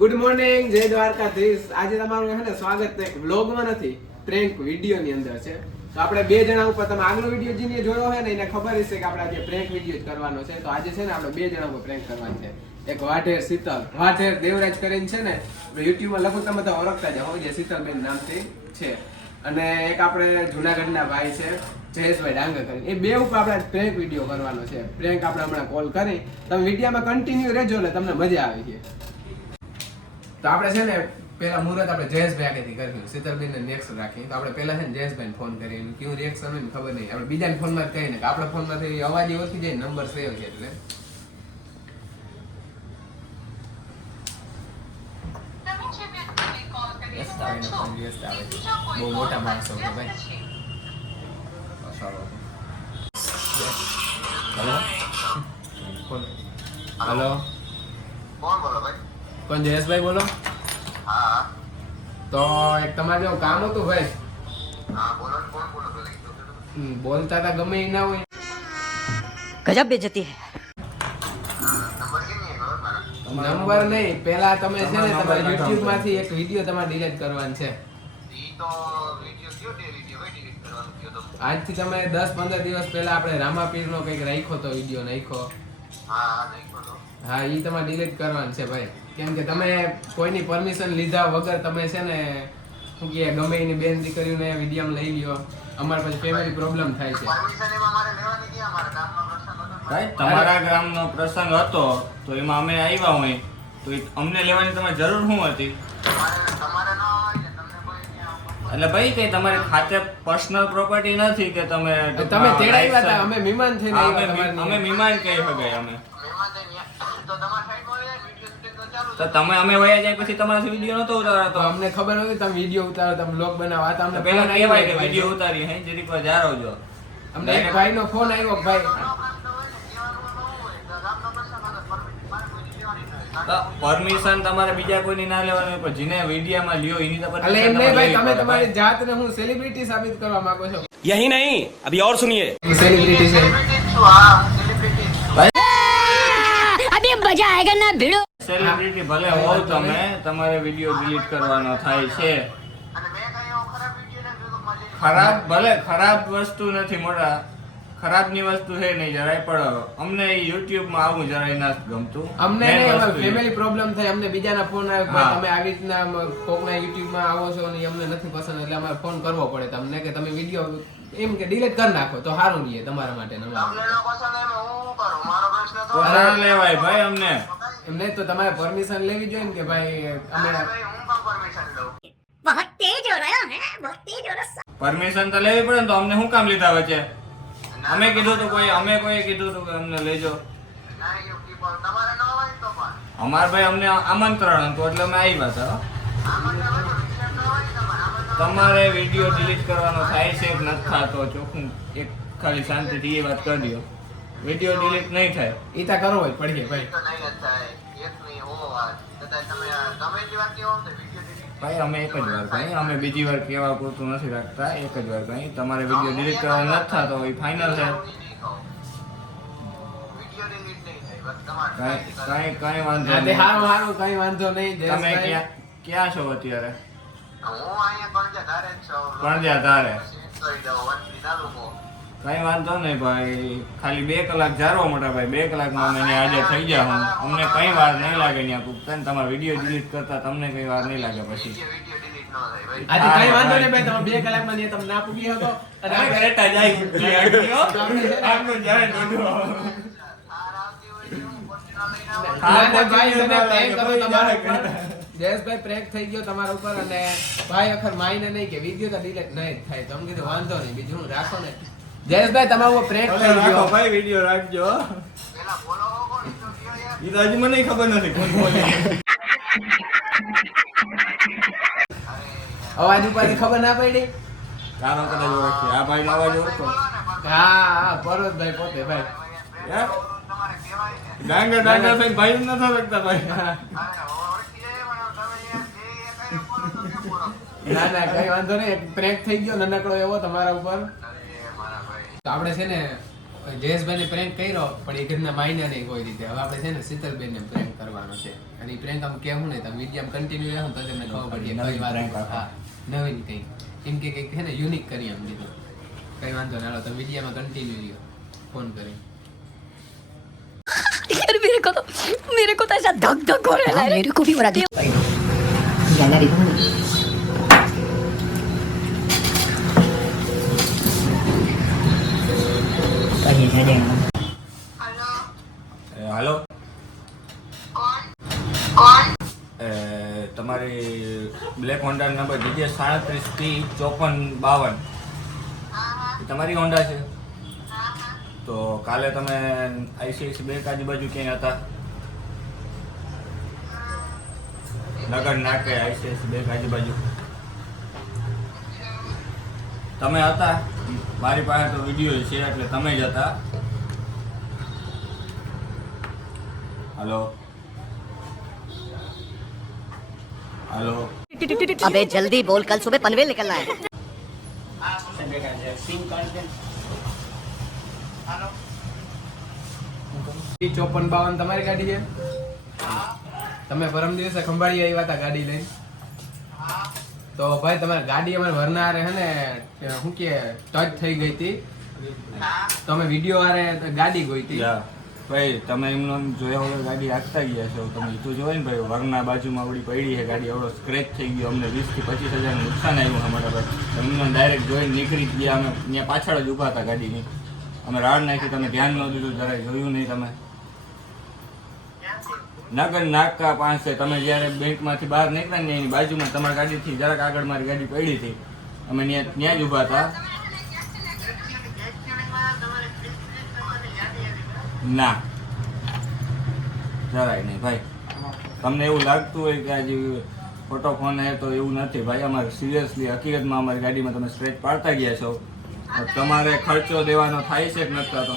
Good morning, જય દ્વારકાધીશ. આજે તમારું છે ને સ્વાગત એક વ્લોગમાં નથી, પ્રેન્ક વિડીયો ની અંદર છે. તો આપણે બે જણા ઉપર, તમે આગલો વિડીયો જેને જોયો હોય ને એને ખબર હશે કે આપણે આજે પ્રેન્ક વિડીયો જ કરવાનો છે. તો આજે છે ને આપણે બે જણા ઉપર પ્રેન્ક કરવાનું છે. એક વાઢેર શીતલ, વાઢેર દેવરાજ કરીને છે ને, યુટ્યુબ માં લખો તમે તો ઓળખતા જ હોય, જે શીતલબેન નામથી છે. અને એક આપણે જુનાગઢના ભાઈ છે જયેશભાઈ ડાંગર કરીને, એ બે ઉપર આપણે પ્રેન્ક વિડીયો કરવાનો છે. પ્રેન્ક આપણે હમણાં કોલ કરી, તમે વિડીયોમાં કન્ટિન્યુ રહેજો એટલે તમને મજા આવી છે. તો આપણે છે ને પેલા મુહૂર્ત આપણે જયેશભાઈ આગળથી કર્યું, શીતલબેન ને નેક્સ્ટ રાખી. તો આપણે પેલા છે ને જયેશભાઈ ફોન કરી, કેવું રિએક્શન હોય ને ખબર નહીં, આપણે બીજા ફોનમાં જ કહીને કે આપણા ફોનમાંથી અવાજ ઓછી જાય, નંબર સેવ છે એટલે. બહુ મોટા માણસો છે ભાઈ. હેલો હેલો, કોણ બોલો ભાઈ? કોણ? જયેશભાઈ બોલો. હા તો એક તમારે જેવું કામ હતું ભાઈ. હા બોલો ને, કોણ બોલો પેલા? બોલતા હતા ગમે એ ના હોય. गजब बेइज्जती है. નંબર કેમ નહીં ખબર મારા? નંબર નહીં, પેલા તમે છે ને તમારા YouTube માંથી એક વિડીયો તમારે ડિલીટ કરવાનો છે. ઈ તો વિડિયો કયો દે વિડિયો ભાઈ ડિલીટ કરવાનું કયો તો? આજથી તમે 10-15 દિવસ પહેલા આપણે રામાપીરનો કંઈક રાખ્યો તો વિડીયો નાખ્યો. હા નહીં બોલો. હા, ઈ તમારે ડિલીટ કરવાનું છે ભાઈ. કેમ કે તમે કોઈની પરમિશન લીધા વગર તમે છે ને શું કે ગમે એની બેન દીકરીઓને વિડીયોમાં લઈ લ્યો, અમારે પછી ફેમિલી પ્રોબ્લેમ થાય છે. પરમિશન એમાં મારે લેવાની ક્યાં? મારા ગામમાં પ્રસંગ હતો. ભાઈ તમારા ગામનો પ્રસંગ હતો તો એમાં અમે આવ્યા હોય તો અમને લેવાની તમે જરૂર શું હતી? તમારે ન હોય ને તમને કોઈ ત્યાં એટલે ભાઈ કઈ તમારી ખાતે પર્સનલ પ્રોપર્ટી નથી કે તમે તમે તેડાવ્યા હતા, અમે મહેમાન થઈને આવ્યા તમારી. અમે મહેમાન કહી શકાય અમે મહેમાન થઈને તો તમારા સાઈડમાં હોય વિડિયો શૂટિંગ તો ચાલુ તો તમે અમે વયા જાય પછી તમારાથી વિડીયો નતો તો ઉતારતો. અમને ખબર નહોતી તમે વિડીયો ઉતારો, તમે બ્લોગ બનાવો. આ તો અમને પેલા ફોન કહેવાય કે આવ્યો વિડીયો ઉતારી હે જરીક વાર જાળવજો. અમને એક ભાઈનો ફોન આવ્યો કે ભાઈ પરમિશન તમારે બીજા કોઈની ના લેવાની હોય, પણ જેને વિડીયોમાં લ્યો એની તો એટલે એમ નહીં ભાઈ, તમે તમારી જાતને હું સેલિબ્રિટી સાબિત કરવા માંગો છો. यही नहीं अभी और सुनिए સેલિબ્રિટી છે. अभी मजा आएगा ना भिड़ो. સેલિબ્રિટી ભલે હોવ તમે, તમારે વિડીયો ડિલીટ કરવાનો થાય છે. ખરાબ ભલે ખરાબ વસ્તુ નથી, મોટા ખરાબની વસ્તુ છે નહીં જરાય, પણ અમને YouTube માં આવું જરાય ના ગમતું. અમને Main નહીં, વસ્તુ એ. ફેમિલી પ્રોબ્લેમ થાય. અમને બીજાના ફોન આવે કે હા. તમે આવી રીતના કોકના YouTube માં આવો છો ને અમને નથી પસંદ, એટલે અમારે ફોન કરવો પડે તમને કે તમે વિડીયો એમ કે ડિલીટ કરી નાખો તો સારું રહે તમારા માટે ને અમારા માટે. તો ના લેવાય ભાઈ અમને. એમ નહીં તો તમારે પરમિશન લેવી જોઈએ ને કે ભાઈ અમે बहुत तेज हो रहा है, बहुत तेज हो रहा है. પરમિશન તો લેવી પડે ને, તો અમને શું કામ લીધા વચ્ચે? અમે કીધું તો અમે કોઈ કીધું તો અમને લેજો. અમાર ભાઈ અમને આમંત્રણ હતું એટલે અમે આવ્યા હતા. તમારે વિડીયો ડિલીટ કરવાનો થાય છે કે નથી થતો, ચોખ્ખું એક ખાલી શાંતિથી એ વાત કરી દો. વિડીયો ડિલીટ નહીં થાય. ઈતા કરવો જ પડશે ભાઈ. ભાઈ અમે એક જ વાર કહી, અમે બીજી વાર કહેવા પૂરતું નથી રાખતા, એક જ વાર કહી. તમારે વિડીયો ડિલીટ કરવાનો નથી થતો એ ફાઇનલ છે. કઈ કઈ વાંધો હા, તે નહીં. હારું હારું, કઈ વાંધો નહીં. તમે જયેશભાઈ, ક્યાં છો અત્યારે? હું અહીંયા પણજ્યા ધારે. કઈ વાંધો નહીં ભાઈ, ખાલી 2 કલાક જારવા મોટા ભાઈ, 2 કલાકમાં અમે અહીંયા હાજર થઈ ગયા હું. અમને કઈ વાર નહીં લાગે ત્યાં પૂછતા ને. તમારા વિડીયો ડિલીટ કરતા તમને કઈ વાર નહીં લાગે પછી. આજે કઈ વાંધો નહીં ભાઈ, તમે 2 કલાકમાં નહીં તમે ના પૂગી શકો. અને તમે કરેટા જાય આટલું જાય દોડ્યું. ના, ના, ભાઈ, તમે prank કરો તમારા ઉપર. જયેશભાઈ પ્રેન્ક થઈ ગયો તમારા ઉપર, અને ભાઈ અખર માઈને નહીં કે વિડીયો તો ડિલીટ નહીં જ થાય. તો અમને કીધું વાંધો નહીં, બીજું હું રાખો ને. જયેશભાઈ તમારા ઉપર પ્રેન્ક થઈ ગયો. ભાઈ વિડીયો રાખજો. ઈ તો હજી મને ખબર નથી કોણ બોલે. અવાજ ઉપરથી ખબર ના પડી. તારો કદાચ ઓળખી. આ ભાઈ નો અવાજ ઓળખો. હા હા, પરોશભાઈ પોતે ભાઈ. ડાંગર ડાંગર થઈને ભાઈ જ નથી રાખતા ભાઈ. ના ના, કઈ વાંધો નહીં. પ્રેન્ક થઈ ગયો નાનકડો એવો તમારા ઉપર. તો આપણે છે ને જયેશભાઈને પ્રેન્ક કર્યો પણ એ ઘરના માયના નહીં કોઈ રીતે. હવે આપણે છે ને શીતલબેનને પ્રેન્ક કરવાનો છે અને એ પ્રેન્ક આમ કેવું નહીં, તમે વિડીયો કન્ટિન્યુ રહો તો તમને ખબર પડી નવીન કઈ વાત. prank આપો. હા નવીન કંઈક એમ કે કંઈક છે ને યુનિક કરી આમ દીધું. કઈ વાંધો ના હાલો, તમે વિડીયોમાં કન્ટિન્યુ રહ્યો ફોન કરી. यार मेरे को तो ऐसा धक धक हो रहा है मेरे को भी हो रहा है हेलो હાલો कौन कौन તમારી black Honda number DJ 37T5452 તમારી હોન્ડા છે? તો કાલે તમે ICICI બેંક આજુબાજુ ક્યાંય હતા? નગર નાકે ICICI બેંક આજુબાજુ તમે હતા? મારી પાસે તો વિડીયો છે એટલે તમે જ હતા. हेलो हेलो अबे जल्दी बोल कल सुबह पनवेल निकलना है 5452 તમારી ગાડી છે? તમે પરમ દિવસે ખંભાળી આવ્યા હતા ગાડી લઈને? તો ભાઈ તમારી ગાડી અમારે વરનારે હે ને શું કે ટચ થઈ ગઈ હતી તો અમે વિડીયો આરે ગાડી ગઈ હતી. યા ભાઈ તમે એમનો એમ જોયા વગર ગાડી હાંકતા ગયા છો. તમે તો જોવાય ને ભાઈ, વરના બાજુમાં આવડી પડી છે ગાડી, આવડો સ્ક્રેચ થઈ ગયો, અમને 20 થી 25 હજારનું નુકસાન આવ્યું અમારા ભાઈ. એમને ડાયરેક્ટ જોઈને નીકળી ગયા. અમે ત્યાં પાછળ જ ઊભા હતા ગાડીની. અમે રાડ નાખી, તમે ધ્યાન ન દીધું, જરાય જોયું નહીં તમે. નગર નાકા પાસે તમે જ્યારે બેંકમાંથી બહાર નીકળ્યા ને એની બાજુમાં તમારી ગાડીથી જરાક આગળ મારી ગાડી પડી હતી. અમે ત્યાં જ ઊભા હતા. ના જરાય નહીં ભાઈ. તમને એવું લાગતું હોય કે આજે ફોટો ફોન હે તો એવું નથી ભાઈ. અમારે સિરિયસલી હકીકતમાં અમારી ગાડીમાં તમે સ્ક્રેચ પાડતા ગયા છો. તમારે ખર્ચો દેવાનો થાય છે કે નથી થતો?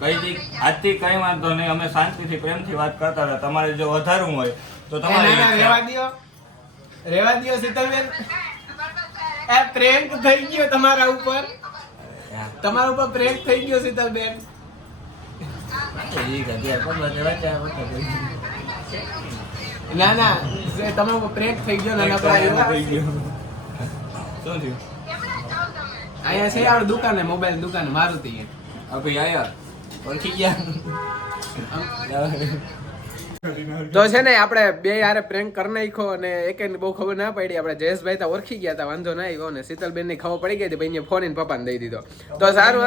કઈ આજથી કઈ વાંધો નહીં, અમે શાંતિથી પ્રેમથી વાત કરતા હતા. તમારે જો વધારવું હોય તો તમારે રેવા દ્યો શીતલબેન. એ પ્રેન્ક થઈ ગયો તમારા ઉપર, તમારા ઉપર પ્રેન્ક થઈ ગયો શીતલબેન. ના ના તમારા ઉપર પ્રેન્ક થઈ ગયો. નાના થઈ ગયો. શું થયું? અહીંયા છે આપણે દુકાને, મોબાઈલ દુકાને મારુતિ. ભાઈ આયા ઓળખી ગયા. તો છે ને આપણે બે યારે પ્રેન્ક કરી નાખ્યો અને એકેને બહુ ખબર ના પડી. આપણે જયેશભાઈ તો ઓળખી ગયા હતા, વાંધો ના આવ્યો. ને શીતલબેન ની ખબર પડી ગઈ હતી, ભાઈ ફોન એને પપ્પાને દઈ દીધો. તો સારું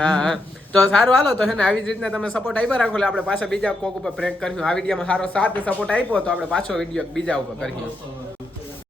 હા તો સારું હાલો. તો છે ને આવી જ રીતના તમે સપોર્ટ આપ્યા રાખો એટલે આપણે પાછા બીજા કોક ઉપર પ્રેન્ક કર્યું. આ વિડીયોમાં સારો સાથ સપોર્ટ આપ્યો તો આપણે પાછો વિડીયો બીજા ઉપર કર્યો.